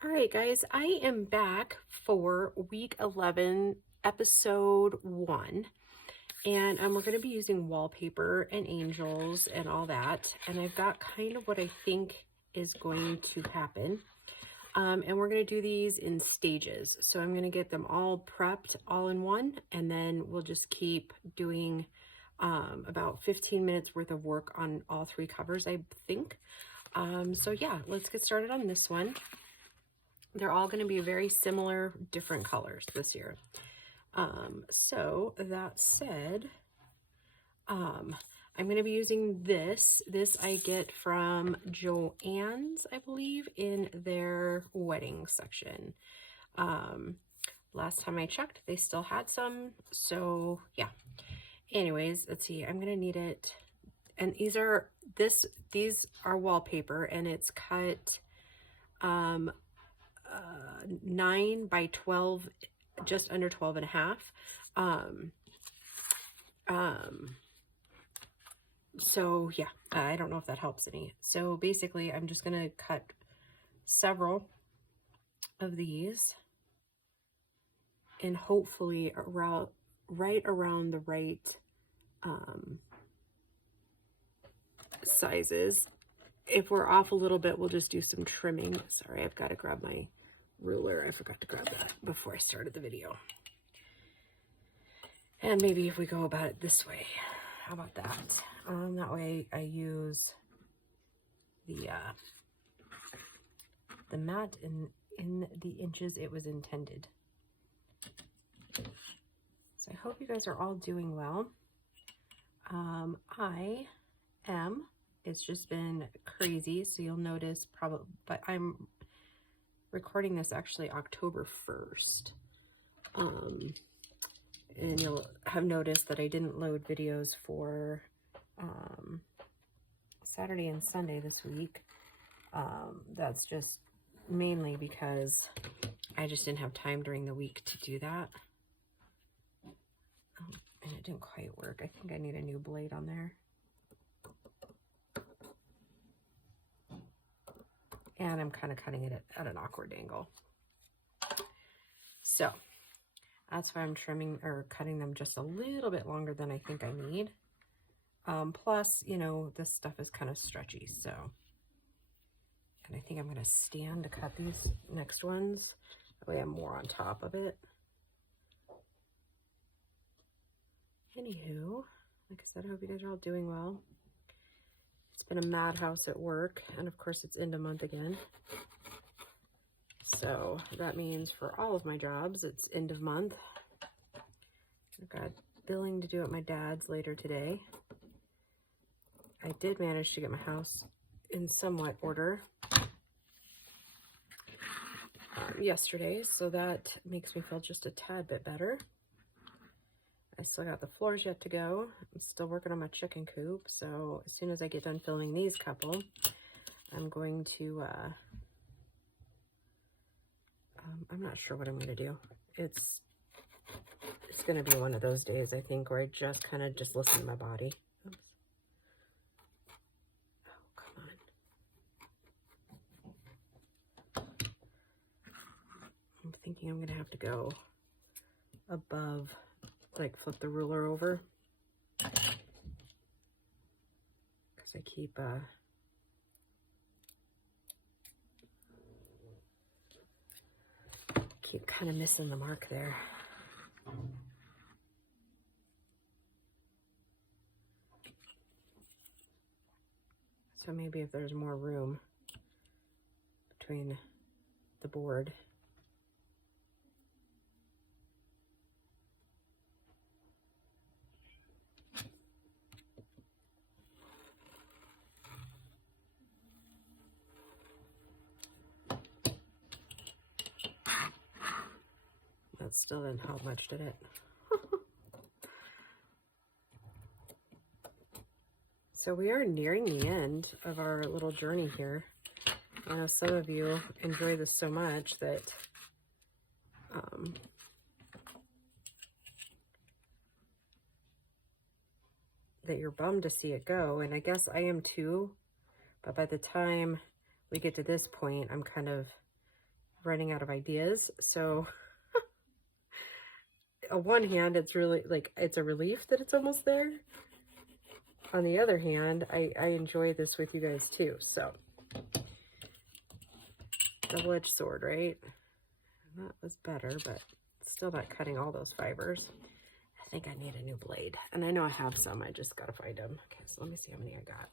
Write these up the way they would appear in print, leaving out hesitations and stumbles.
All right, guys, I am back for week 11, episode 1. And we're going to be using wallpaper and angels and all that. And I've got kind of what I think is going to happen. And we're going to do these in stages. So I'm going to get them all prepped all in one. And then we'll just keep doing about 15 minutes worth of work on all 3 covers, I think. So yeah, let's get started on this one. They're all going to be very similar, different colors this year. So that said, I'm going to be using this. This I get from Joann's, I believe, in their wedding section. Last time I checked, they still had some. So yeah. Anyways, let's see. I'm going to need it. And these are wallpaper, and it's cut 9 by 12, just under 12 and a half. So yeah, I don't know if that helps any. So basically I'm just going to cut several of these and hopefully right around the right sizes. If we're off a little bit, we'll just do some trimming. Sorry, I've got to grab my ruler. I forgot to grab that before I started the video. And maybe if we go about it this way, how about that? That way I use the mat in the inches it was intended. So I hope you guys are all doing well. I am. It's just been crazy, so you'll notice probably, but I'm recording this actually October 1st. And you'll have noticed that I didn't load videos for Saturday and Sunday this week. That's just mainly because I just didn't have time during the week to do that. And it didn't quite work. I think I need a new blade on there. And I'm kind of cutting it at an awkward angle. So that's why I'm trimming or cutting them just a little bit longer than I think I need. Plus, you know, this stuff is kind of stretchy, so. And I think I'm going to stand to cut these next ones. That way I'm more on top of it. Anywho, like I said, I hope you guys are all doing well. It's been a madhouse at work, and of course it's end of month again. So that means for all of my jobs, it's end of month. I've got billing to do at my dad's later today. I did manage to get my house in somewhat order yesterday, so that makes me feel just a tad bit better. I still got the floors yet to go. I'm still working on my chicken coop, so as soon as I get done filming these couple, I'm going to, I'm not sure what I'm going to do. It's going to be one of those days, I think, where I just kind of just listen to my body. Oops. Oh, come on. I'm thinking I'm going to have to go above, like flip the ruler over, because I keep kind of missing the mark there. So maybe if there's more room between the board. That still didn't help much, did it? So we are nearing the end of our little journey here. I know some of you enjoy this so much that that you're bummed to see it go, and I guess I am too. But by the time we get to this point, I'm kind of running out of ideas. So on one hand, it's really like, it's a relief that it's almost there. On the other hand, I enjoy this with you guys too. So double-edged sword, right? That was better, but still not cutting all those fibers. I think I need a new blade. And I know I have some, I just gotta find them. Okay, so let me see how many I got.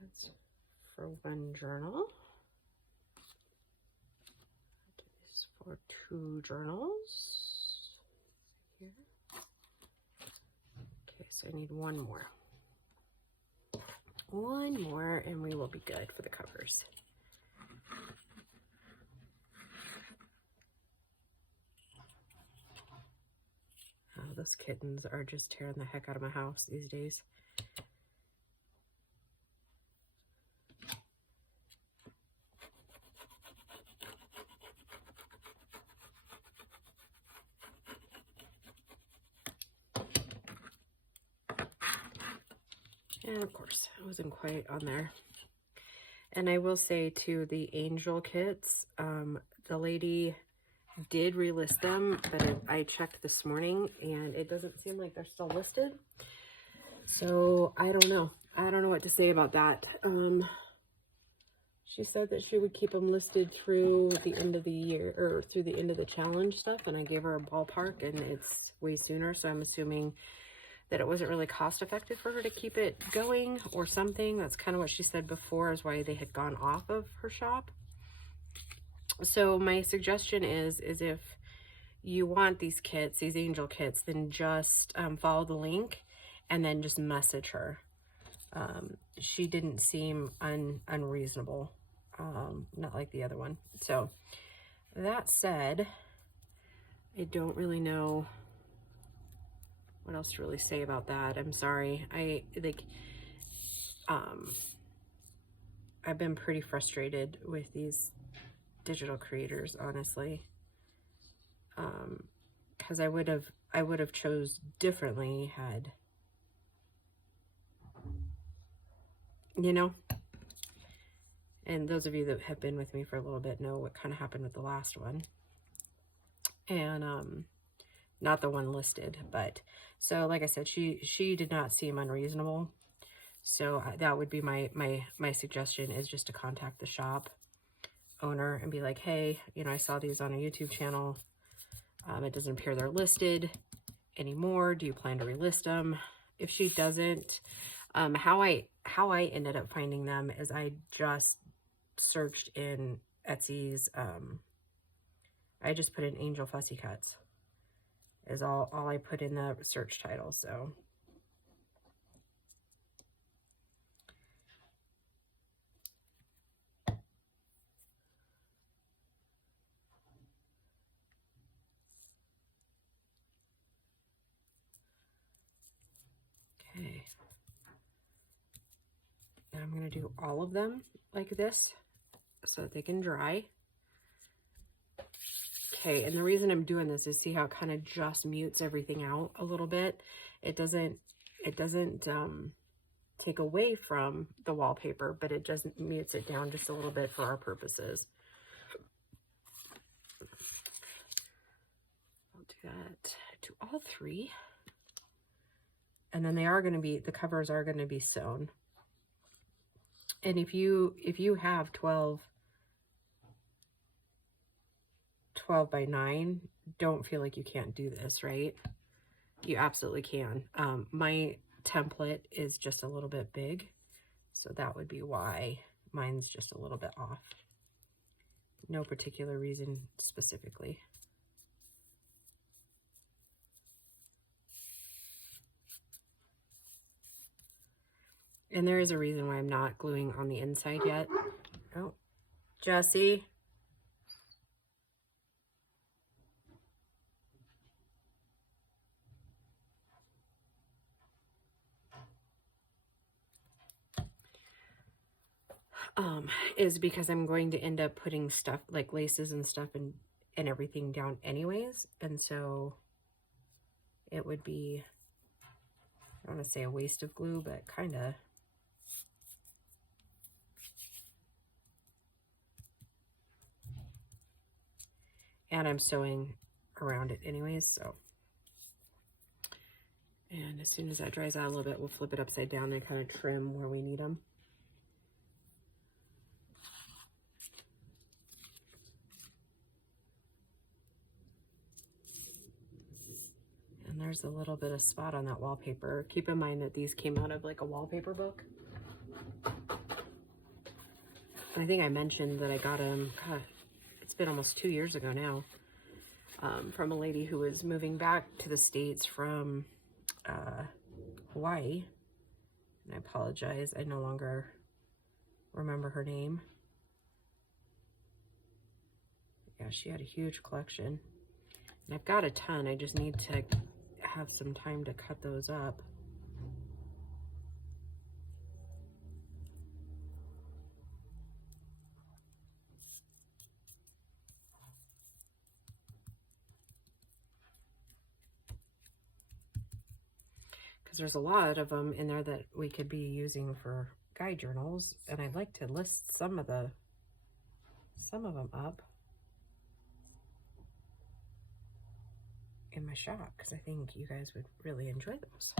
That's for one journal. That is for 2 journals. Here. Okay, so I need one more. One more and we will be good for the covers. Oh, those kittens are just tearing the heck out of my house these days. And of course, I wasn't quite on there. And I will say to the angel kits, the lady did relist them, but I checked this morning and it doesn't seem like they're still listed. So I don't know. I don't know what to say about that. She said that she would keep them listed through the end of the year, or through the end of the challenge stuff. And I gave her a ballpark and it's way sooner. So I'm assuming that it wasn't really cost effective for her to keep it going or something. That's kind of what she said before, is why they had gone off of her shop. So my suggestion is if you want these kits, these angel kits, then just follow the link and then just message her. She didn't seem unreasonable, not like the other one. So that said, I don't really know what else to really say about that. I'm sorry. I've been pretty frustrated with these digital creators, honestly. Because I would have chose differently had, you know. And those of you that have been with me for a little bit know what kind of happened with the last one. And not the one listed, but so like I said, she did not seem unreasonable. So that would be my suggestion, is just to contact the shop owner and be like, hey, you know, I saw these on a YouTube channel. It doesn't appear they're listed anymore. Do you plan to relist them? If she doesn't, how I ended up finding them is I just searched in Etsy's, I just put in Angel Fussy Cuts is all I put in the search title. So okay, now I'm going to do all of them like this so that they can dry. Okay, and the reason I'm doing this is see how it kind of just mutes everything out a little bit. It doesn't take away from the wallpaper, but it just mutes it down just a little bit for our purposes. I'll do that to all 3. And then they are going to be, the covers are going to be sewn. And if you have 12 by 9, don't feel like you can't do this, right? You absolutely can. My template is just a little bit big, so that would be why mine's just a little bit off. No particular reason specifically. And there is a reason why I'm not gluing on the inside yet. Oh, Jessie. Is because I'm going to end up putting stuff like laces and stuff and everything down anyways. And so it would be, I don't want to say a waste of glue, but kind of. and I'm sewing around it anyways, so. And as soon as that dries out a little bit, we'll flip it upside down and kind of trim where we need them. And there's a little bit of spot on that wallpaper. Keep in mind that these came out of like a wallpaper book. And I think I mentioned that I got them, God, it's been almost 2 years ago now, from a lady who was moving back to the States from Hawaii. And I apologize, I no longer remember her name. Yeah, she had a huge collection. And I've got a ton, I just need to have some time to cut those up. Because there's a lot of them in there that we could be using for guide journals, and I'd like to list some of them up in my shop because I think you guys would really enjoy those.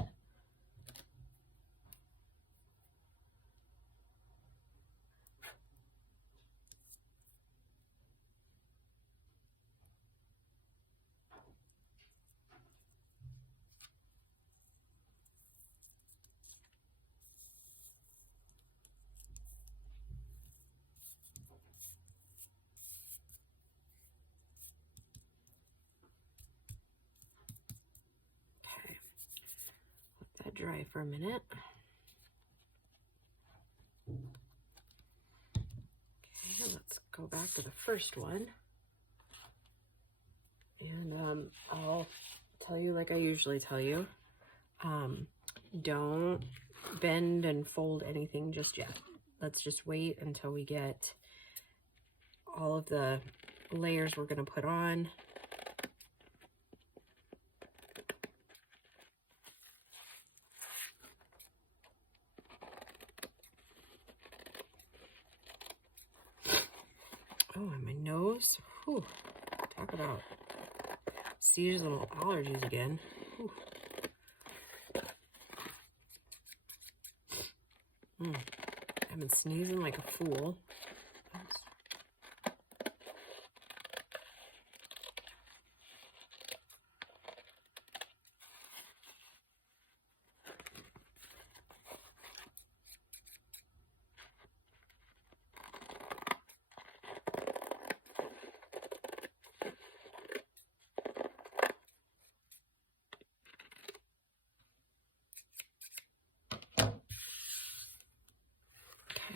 Dry for a minute. Okay, let's go back to the first one. And I'll tell you like I usually tell you, don't bend and fold anything just yet. Let's just wait until we get all of the layers we're going to put on. Oh, and my nose. Whew. Talk about seasonal allergies again. Whew. I've been sneezing like a fool.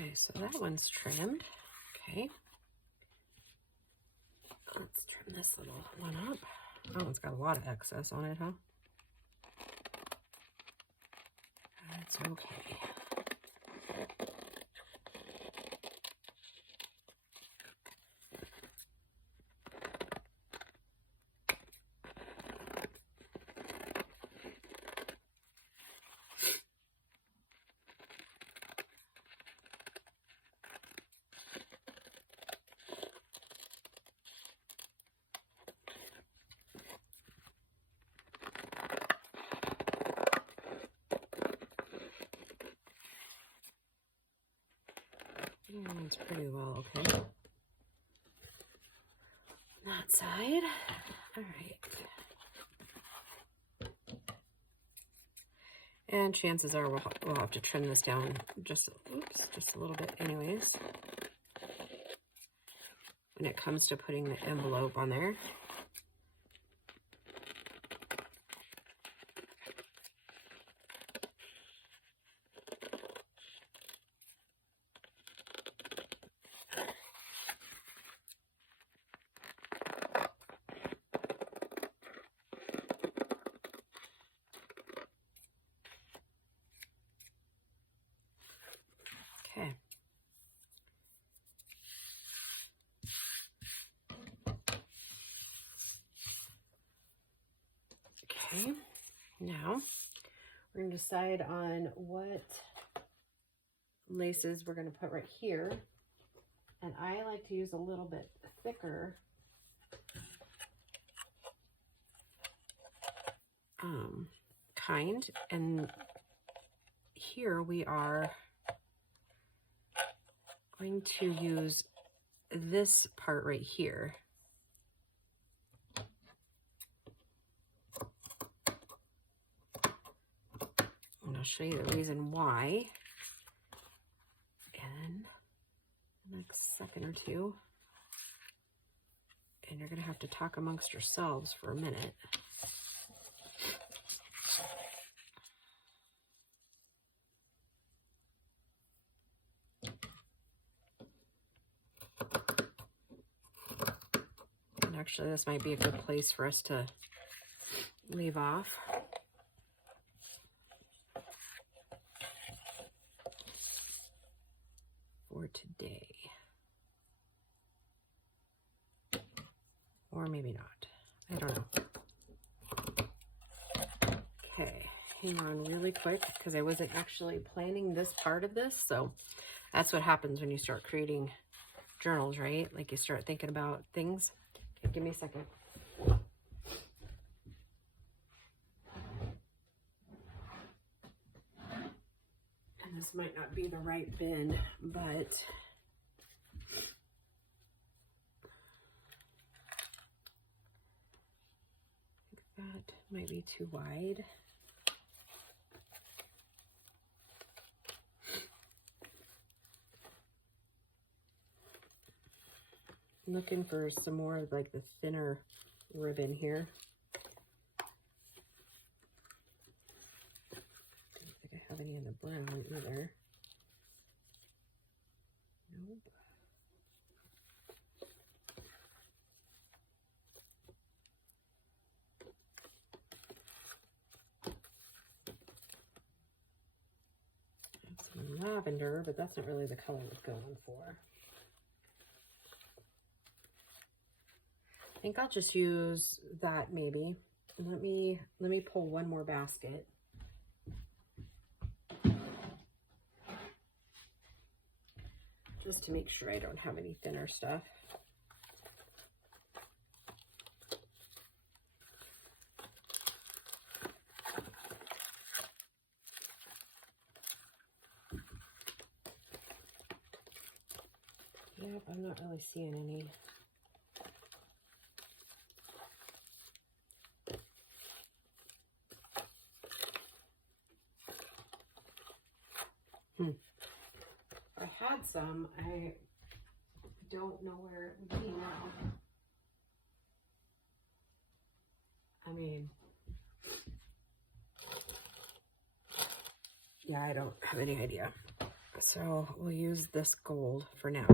Okay, so that one's trimmed. Okay. Let's trim this little one up. Oh, it's got a lot of excess on it, huh? That's okay. It's pretty well okay. That side. All right. And chances are we'll have to trim this down just a little bit anyways. When it comes to putting the envelope on there. Okay. Okay, now we're going to decide on what laces we're going to put right here. And I like to use a little bit thicker kind. And here we are going to use this part right here. And I'll show you the reason why in the next second or two. And you're going to have to talk amongst yourselves for a minute. And actually, this might be a good place for us to leave off. For today. Or maybe not. I don't know. Okay, hang on really quick because I wasn't actually planning this part of this. So that's what happens when you start creating journals, right? Like you start thinking about things. Okay, give me a second. And this might not be the right bin, but that might be too wide. I'm looking for some more of like the thinner ribbon here. Don't think I have any in the brown either. Nope. Some lavender, but that's not really the color we're going for. I think I'll just use that maybe. Let me pull one more basket. Just to make sure I don't have any thinner stuff. Yep, I'm not really seeing any. I had some. I don't know where it would be now. I mean, yeah, I don't have any idea. So we'll use this gold for now,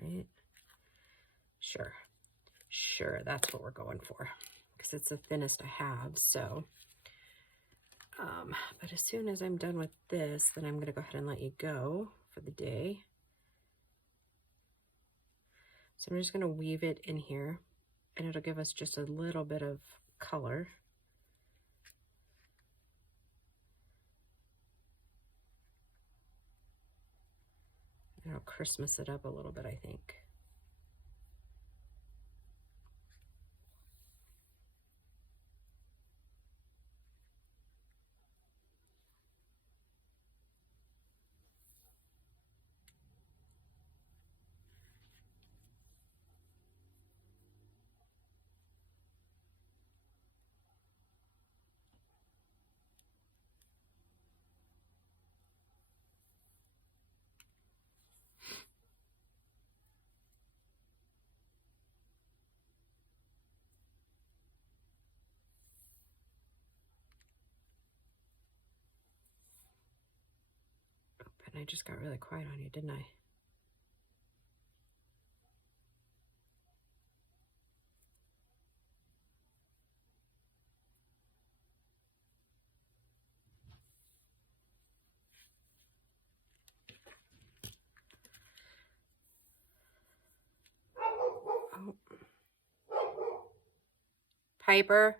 right? Sure, that's what we're going for because it's the thinnest I have. So, but as soon as I'm done with this, then I'm going to go ahead and let you go for the day. So I'm just going to weave it in here and it'll give us just a little bit of color. It'll Christmas it up a little bit, I think. And I just got really quiet on you, didn't I? Oh. Piper.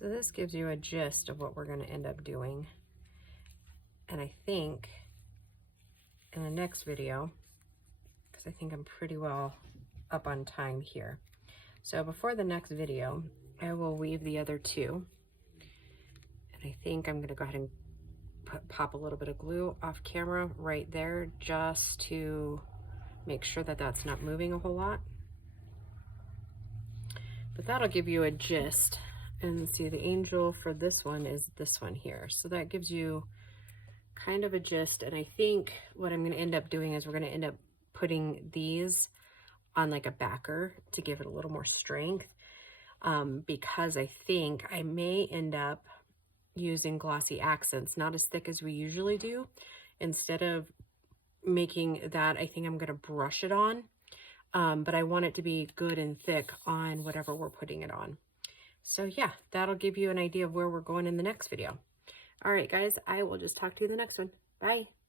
So this gives you a gist of what we're going to end up doing. And I think in the next video, because I think I'm pretty well up on time here. So before the next video, I will weave the other two. And I think I'm going to go ahead and pop a little bit of glue off camera right there, just to make sure that that's not moving a whole lot. But that'll give you a gist. And see, the angel for this one is this one here. So that gives you kind of a gist. And I think what I'm going to end up doing is we're going to end up putting these on like a backer to give it a little more strength, because I think I may end up using glossy accents, not as thick as we usually do. Instead of making that, I think I'm going to brush it on, but I want it to be good and thick on whatever we're putting it on. So yeah, that'll give you an idea of where we're going in the next video. All right, guys, I will just talk to you in the next one. Bye.